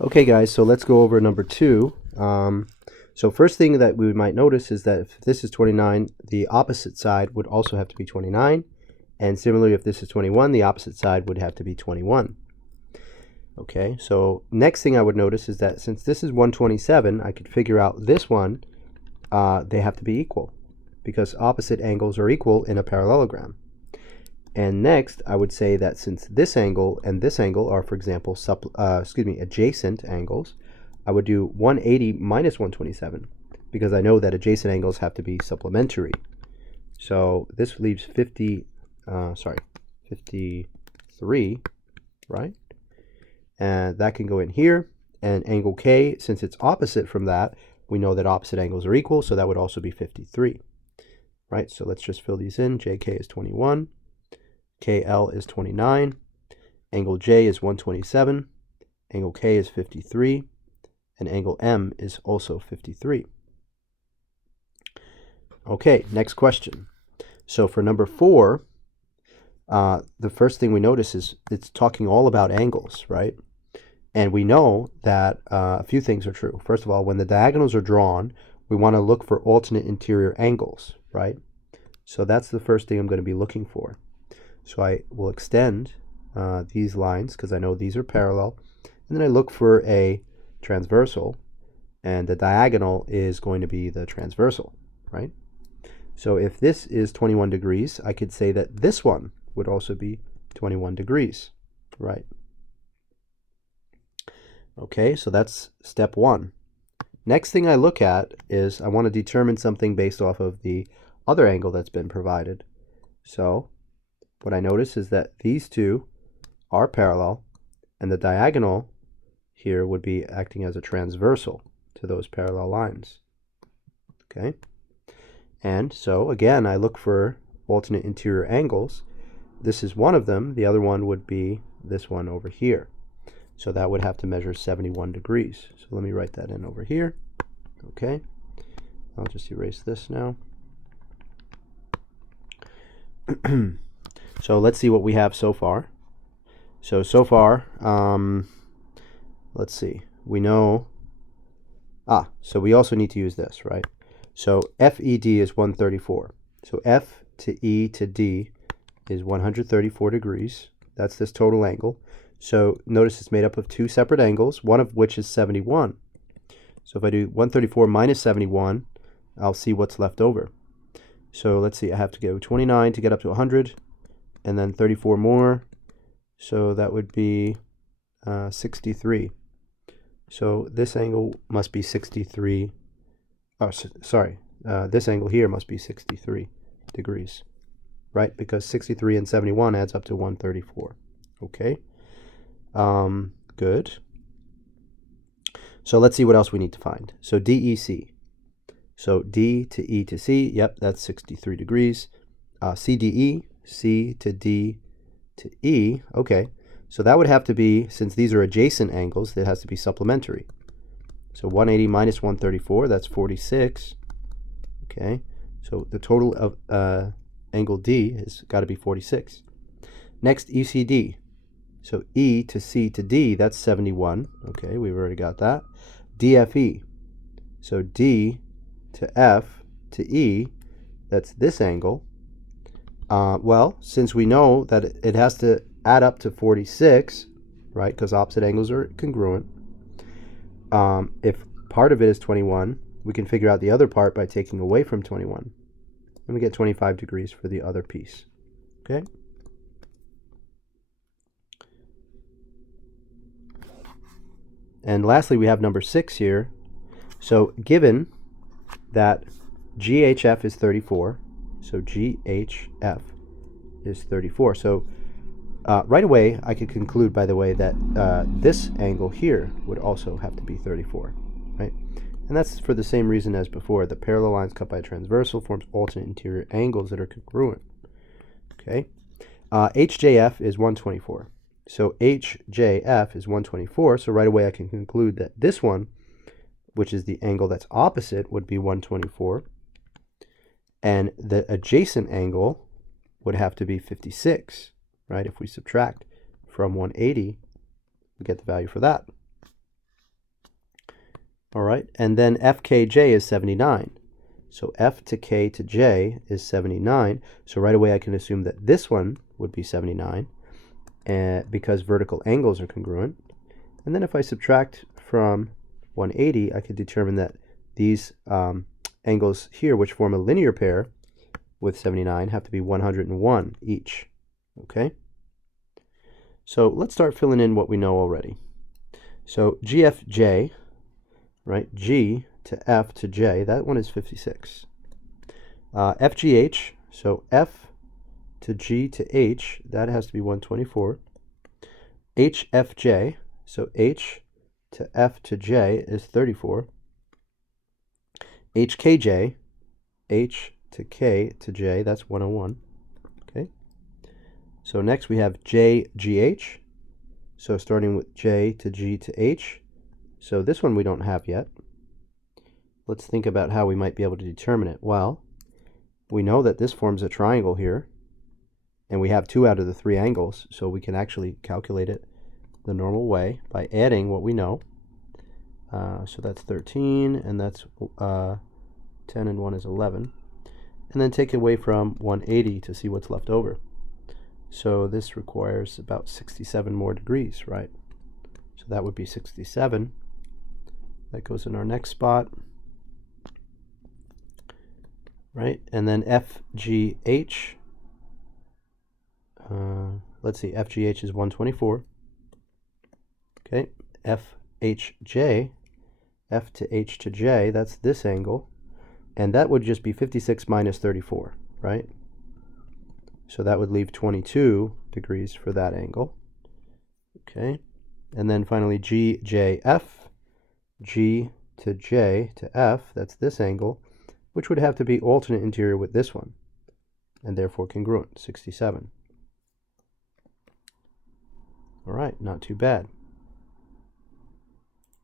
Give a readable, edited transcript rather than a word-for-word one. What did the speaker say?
Okay, guys, so let's go over number 2. So first thing that we might notice is that if this is 29, the opposite side would also have to be 29. And similarly, if this is 21, the opposite side would have to be 21. Okay, so next thing I would notice is that since this is 127, I could figure out this one, they have to be equal because opposite angles are equal in a parallelogram. And next, I would say that since this angle and this angle are, for example, adjacent angles, I would do 180 minus 127 because I know that adjacent angles have to be supplementary. So this leaves 53, right? And that can go in here. And angle K, since it's opposite from that, we know that opposite angles are equal, so that would also be 53, right? So let's just fill these in. JK is 21. KL is 29, angle J is 127, angle K is 53, and angle M is also 53. Okay, next question. So for number 4, the first thing we notice is it's talking all about angles, right? And we know that a few things are true. First of all, when the diagonals are drawn, we want to look for alternate interior angles, right? So that's the first thing I'm going to be looking for. So I will extend these lines because I know these are parallel. And then I look for a transversal, and the diagonal is going to be the transversal, right? So if this is 21 degrees, I could say that this one would also be 21 degrees, right? Okay, so that's step 1. Next thing I look at is I want to determine something based off of the other angle that's been provided. So what I notice is that these two are parallel, and the diagonal here would be acting as a transversal to those parallel lines. Okay? And so, again, I look for alternate interior angles. This is one of them. The other one would be this one over here. So that would have to measure 71 degrees. So let me write that in over here. Okay? I'll just erase this now. So let's see what we have so far. So far, let's see. We know, so we also need to use this, right? So FED is 134. So F to E to D is 134 degrees. That's this total angle. So notice it's made up of two separate angles, one of which is 71. So if I do 134 minus 71, I'll see what's left over. So let's see, I have to go 29 to get up to 100. And then 34 more, so that would be 63. So this angle must be 63. Oh, sorry, this angle here must be 63 degrees, right? Because 63 and 71 adds up to 134. Okay, good. So let's see what else we need to find. So DEC. So D to E to C, yep, that's 63 degrees. CDE. C to D to E, okay, so that would have to be, since these are adjacent angles, that has to be supplementary. So 180 minus 134, that's 46, okay, so the total of angle D has got to be 46. Next, ECD, so E to C to D, that's 71, okay, we've already got that. DFE, so D to F to E, that's this angle. Well, since we know that it has to add up to 46, right, because opposite angles are congruent, if part of it is 21, we can figure out the other part by taking away from 21. And we get 25 degrees for the other piece. Okay? And lastly, we have number 6 here. So given that GHF is 34, so GHF is 34. So right away, I could conclude, by the way, that this angle here would also have to be 34, right? And that's for the same reason as before. The parallel lines cut by a transversal forms alternate interior angles that are congruent. Okay? HJF is 124. So HJF is 124. So right away, I can conclude that this one, which is the angle that's opposite, would be 124. And the adjacent angle would have to be 56, right? If we subtract from 180, we get the value for that. All right, and then FKJ is 79. So F to K to J is 79. So right away I can assume that this one would be 79 because vertical angles are congruent. And then if I subtract from 180, I could determine that these angles here, which form a linear pair with 79, have to be 101 each. Okay? So let's start filling in what we know already. So GFJ, right, G to F to J, that one is 56. FGH, so F to G to H, that has to be 124. HFJ, so H to F to J is 34. HKJ, H to K to J, that's 101. Okay. So next we have JGH. So starting with J to G to H. So this one we don't have yet. Let's think about how we might be able to determine it. Well, we know that this forms a triangle here, and we have 2 out of the 3 angles, so we can actually calculate it the normal way by adding what we know. So that's 13, and that's 10 and 1 is 11. And then take away from 180 to see what's left over. So this requires about 67 more degrees, right? So that would be 67. That goes in our next spot. Right? And then FGH. Let's see, FGH is 124. Okay, FHJ, F to H to J, that's this angle. And that would just be 56 minus 34, right? So that would leave 22 degrees for that angle. Okay, and then finally GJF, G to J to F, that's this angle, which would have to be alternate interior with this one, and therefore congruent, 67. All right, not too bad.